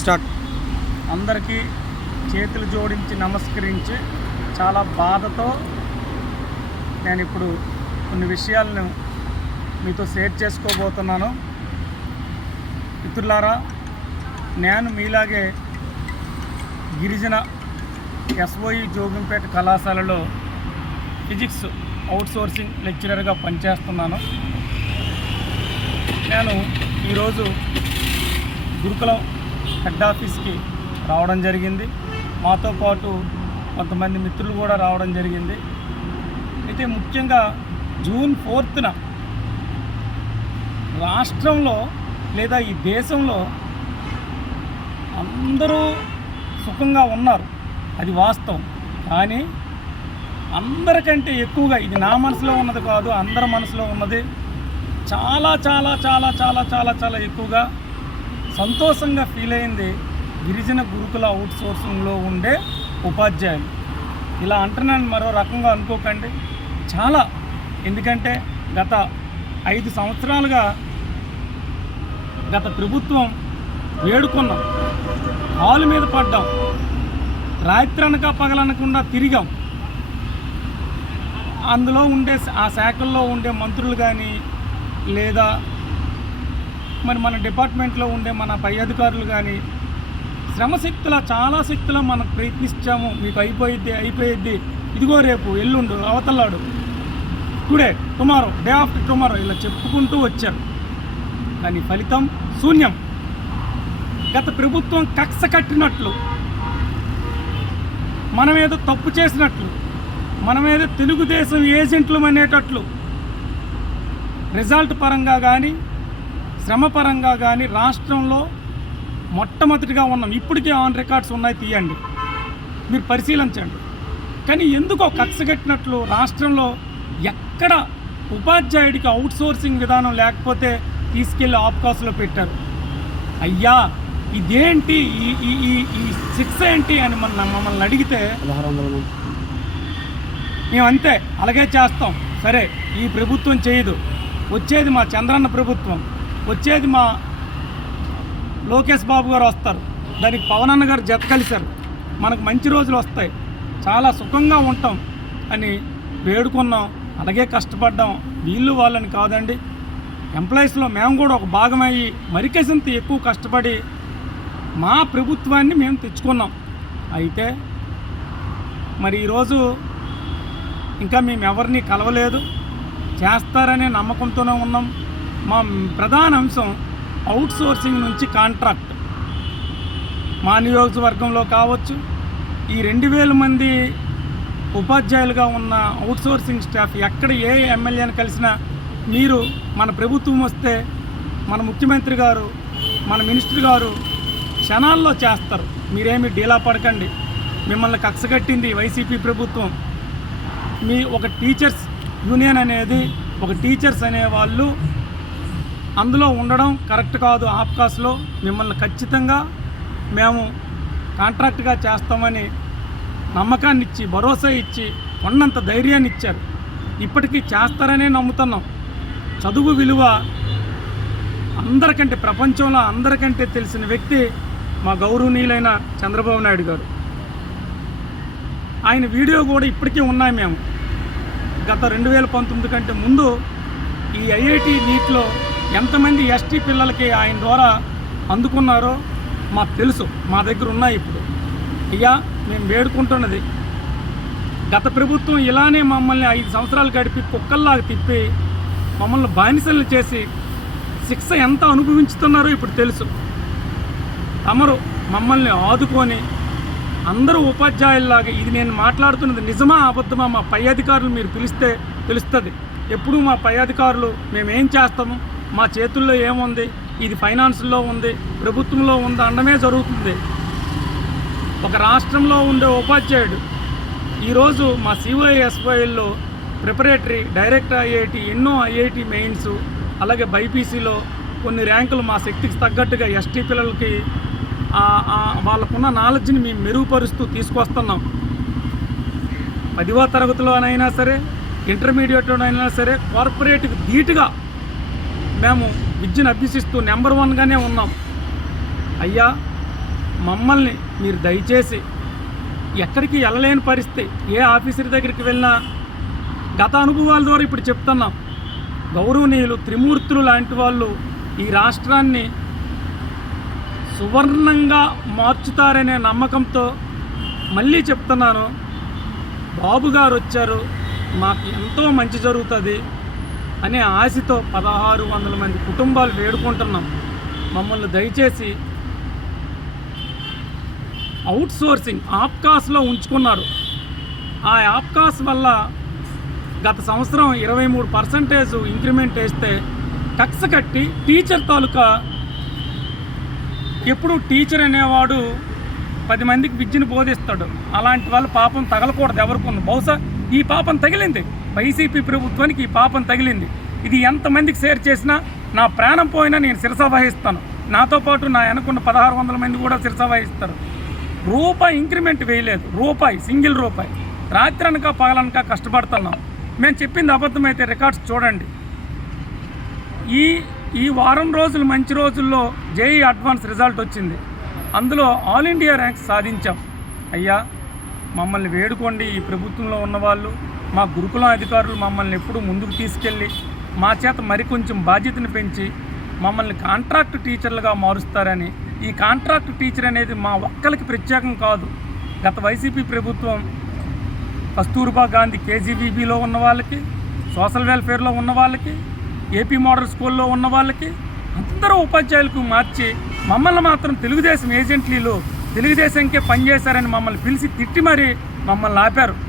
Start. అందరికీ చేతులు జోడించి నమస్కరించి చాలా బాధతో నేను ఇప్పుడు కొన్ని విషయాలను మీతో షేర్ చేసుకోబోతున్నాను. మిత్రులారా, నేను మీలాగే గిరిజన ఎస్ఓఈ జోగంపేట కళాశాలలో ఫిజిక్స్ అవుట్సోర్సింగ్ లెక్చరర్గా పనిచేస్తున్నాను. నేను ఈరోజు గురుకులం హెడ్ ఆఫీస్కి రావడం జరిగింది. మాతో పాటు కొంతమంది మిత్రులు కూడా రావడం జరిగింది. అయితే ముఖ్యంగా జూన్ 4న రాష్ట్రంలో లేదా ఈ దేశంలో అందరూ సుఖంగా ఉన్నారు, అది వాస్తవం. కానీ అందరికంటే ఎక్కువగా, ఇది నా మనసులో ఉన్నది కాదు, అందరి మనసులో ఉన్నది, చాలా చాలా చాలా చాలా చాలా చాలా ఎక్కువగా సంతోషంగా ఫీల్ అయింది గిరిజన గురుకుల అవుట్సోర్సింగ్లో ఉండే ఉపాధ్యాయులు. ఇలా అంటున్నాను, మరో రకంగా అనుకోకండి. చాలా, ఎందుకంటే గత 5 సంవత్సరాలుగా గత ప్రభుత్వం వేడుకున్నాం, హాలు మీద పడ్డాం, రాత్రనక పగలనకుండా తిరిగాం. అందులో ఉండే ఆ శాఖల్లో ఉండే మంత్రులు కానీ లేదా మరి మన డిపార్ట్మెంట్లో ఉండే మన పై అధికారులు కానీ శ్రమశక్తుల చాలా శక్తుల మనకు ప్రయత్నించాము. మీకు అయిపోయిద్ది, ఇదిగో రేపు, ఎల్లుండు, అవతలాడు, today, tomorrow, day after tomorrow, ఇలా చెప్పుకుంటూ వచ్చారు. కానీ ఫలితం శూన్యం. గత ప్రభుత్వం కక్ష కట్టినట్లు, మనమేదో తప్పు చేసినట్లు, మనమేదో తెలుగుదేశం ఏజెంట్లు అనేటట్లు రిజల్ట్ పరంగా కానీ శ్రమ పరంగా కానీ రాష్ట్రంలో మొట్టమొదటిగా ఉన్నాం. ఇప్పటికే ఆన్ రికార్డ్స్ ఉన్నాయి, తీయండి, మీరు పరిశీలించండి. కానీ ఎందుకో కక్ష కట్టినట్లు రాష్ట్రంలో ఎక్కడ ఉపాధ్యాయుడికి అవుట్సోర్సింగ్ విధానం లేకపోతే తీసుకెళ్ళి ఆప్కాస్లో పెట్టారు. అయ్యా ఇదేంటి, ఈ శిక్ష ఏంటి అని మమ్మల్ని అడిగితే మేము అంతే అలాగే చేస్తాం. సరే, ఈ ప్రభుత్వం చేయదు, వచ్చేది మా చంద్రన్న ప్రభుత్వం, వచ్చేది మా లోకేష్ బాబు గారు వస్తారు, దానికి పవన్ అన్న గారు జత కలిశారు, మనకు మంచి రోజులు వస్తాయి, చాలా సుఖంగా ఉంటాం అని వేడుకున్నాం. అలాగే కష్టపడ్డాం. వీళ్ళు వాళ్ళని కాదండి, ఎంప్లాయీస్లో మేము కూడా ఒక భాగమయ్యి మరికేసంత ఎక్కువ కష్టపడి మా ప్రభుత్వాన్ని మేము తెచ్చుకున్నాం. అయితే మరి ఈరోజు ఇంకా మేము ఎవరిని కలవలేదు, చేస్తారనే నమ్మకంతోనే ఉన్నాం. మా ప్రధాన అంశం అవుట్సోర్సింగ్ నుంచి కాంట్రాక్ట్. మా నియోజకవర్గంలో కావచ్చు, ఈ 2000 మంది ఉపాధ్యాయులుగా ఉన్న అవుట్సోర్సింగ్ స్టాఫ్ ఎక్కడ ఏ ఎమ్మెల్యేని కలిసినా మీరు మన ప్రభుత్వం వస్తే మన ముఖ్యమంత్రి గారు, మన మినిస్టర్ గారు క్షణాల్లో చేస్తారు, మీరేమి డీలా పడకండి. మిమ్మల్ని కక్షగట్టింది వైసీపీ ప్రభుత్వం. మీ ఒక టీచర్స్ యూనియన్ అనేది, ఒక టీచర్స్ అనేవాళ్ళు అందులో ఉండడం కరెక్ట్ కాదు. ఆప్కాస్లో మిమ్మల్ని ఖచ్చితంగా మేము కాంట్రాక్ట్గా చేస్తామని నమ్మకాన్ని ఇచ్చి, భరోసా ఇచ్చి, కొన్నంత ధైర్యాన్ని ఇచ్చారు. ఇప్పటికీ చేస్తారనే నమ్ముతున్నాం. చదువు విలువ అందరికంటే, ప్రపంచంలో అందరికంటే తెలిసిన వ్యక్తి మా గౌరవనీయులైన చంద్రబాబు నాయుడు గారు. ఆయన వీడియో కూడా ఇప్పటికీ ఉన్నాయి. మేము గత 2019 కంటే ముందు ఈ ఐఐటి నీట్లో ఎంతమంది ఎస్టీ పిల్లలకి ఆయన ద్వారా అందుకున్నారో మాకు తెలుసు, మా దగ్గర ఉన్నాయి. ఇప్పుడు అయ్యా మేము వేడుకుంటున్నది, గత ప్రభుత్వం ఇలానే మమ్మల్ని 5 సంవత్సరాలు గడిపి కుక్కల్లాగా తిప్పి మమ్మల్ని బానిసలు చేసి శిక్ష ఎంత అనుభవించుతున్నారో ఇప్పుడు తెలుసు. తమరు మమ్మల్ని ఆదుకొని అందరూ ఉపాధ్యాయుల్లాగా, ఇది నేను మాట్లాడుతున్నది నిజమా అబద్ధమా మా పై అధికారులు మీరు పిలిస్తే తెలుస్తుంది. ఎప్పుడు మా పై అధికారులు మేమేం చేస్తాము, మా చేతుల్లో ఏముంది, ఇది ఫైనాన్స్లో ఉంది, ప్రభుత్వంలో ఉంది అనడమే జరుగుతుంది. ఒక రాష్ట్రంలో ఉండే ఉపాధ్యాయుడు ఈరోజు మా సిఓఎస్ఓఎల్లో ప్రిపరేటరీ, డైరెక్ట్ ఐఐటి, ఎన్నో ఐఐటి మెయిన్స్, అలాగే బైపీసీలో కొన్ని ర్యాంకులు మా శక్తికి తగ్గట్టుగా ఎస్టీ పిల్లలకి వాళ్ళకున్న నాలెడ్జ్ని మేము మెరుగుపరుస్తూ తీసుకొస్తున్నాం. 10వ తరగతిలోనైనా సరే, ఇంటర్మీడియట్లోనైనా సరే కార్పొరేట్కి ధీటుగా మేము విద్యను అభ్యసిస్తూ నెంబర్ 1గానే ఉన్నాం. అయ్యా మమ్మల్ని మీరు దయచేసి ఎక్కడికి వెళ్ళలేని పరిస్థితి, ఏ ఆఫీసర్ దగ్గరికి వెళ్ళినా గత అనుభవాల ద్వారా ఇప్పుడు చెప్తున్నాం, గౌరవనీయులు త్రిమూర్తులు లాంటి వాళ్ళు ఈ రాష్ట్రాన్ని సువర్ణంగా మార్చుతారనే నమ్మకంతో మళ్ళీ చెప్తున్నాను, బాబు గారు వచ్చారు, మాకు ఎంతో మంచి జరుగుతుంది అనే ఆశతో 1600 మంది కుటుంబాలు వేడుకుంటున్నాం. మమ్మల్ని దయచేసి అవుట్సోర్సింగ్ ఆప్కాస్లో ఉంచుకున్నారు. ఆ ఆప్కాస్ వల్ల గత సంవత్సరం 23% ఇంక్రిమెంట్ వేస్తే టక్స్ కట్టి టీచర్ తాలూకా, ఎప్పుడు టీచర్ అనేవాడు 10 మందికి విద్యను బోధిస్తాడు, అలాంటి వాళ్ళు పాపం తగలకూడదు ఎవరికి. బహుశా ఈ పాపం తగిలింది వైసీపీ ప్రభుత్వానికి, ఈ పాపం తగిలింది. ఇది ఎంతమందికి షేర్ చేసినా నా ప్రాణం పోయినా నేను శిరస వహిస్తాను. నాతో పాటు నా వెనకున్న 1600 మంది కూడా శిరస వహిస్తారు. రూపాయి ఇంక్రిమెంట్ వేయలేదు, సింగిల్ రూపాయి. రాత్రి అనక పగలనక కష్టపడుతున్నాం. మేము చెప్పింది అబద్ధమైతే రికార్డ్స్ చూడండి. ఈ వారం రోజులు మంచి రోజుల్లో జేఈ అడ్వాన్స్ రిజల్ట్ వచ్చింది. అందులో ఆల్ ఇండియా ర్యాంక్స్ సాధించాం. అయ్యా మమ్మల్ని వేడుకోండి, ఈ ప్రభుత్వంలో ఉన్నవాళ్ళు, మా గురుకులం అధికారులు మమ్మల్ని ఎప్పుడు ముందుకు తీసుకెళ్ళి మా చేత మరికొంచెం బాధ్యతను పెంచి మమ్మల్ని కాంట్రాక్ట్ టీచర్లుగా మారుస్తారని. ఈ కాంట్రాక్ట్ టీచర్ అనేది మా ఒక్కరికి ప్రత్యేకం కాదు. గత వైసీపీ ప్రభుత్వం కస్తూర్బా గాంధీ కేజీబీబీలో ఉన్న వాళ్ళకి, సోషల్ వెల్ఫేర్లో ఉన్న వాళ్ళకి, ఏపీ మోడల్ స్కూల్లో ఉన్న వాళ్ళకి అందరూ ఉపాధ్యాయులకు మార్చి మమ్మల్ని మాత్రం తెలుగుదేశం ఏజెంట్లీలు తెలుగుదేశంకే పనిచేశారని మమ్మల్ని పిలిచి తిట్టి మరీ మమ్మల్ని ఆపారు.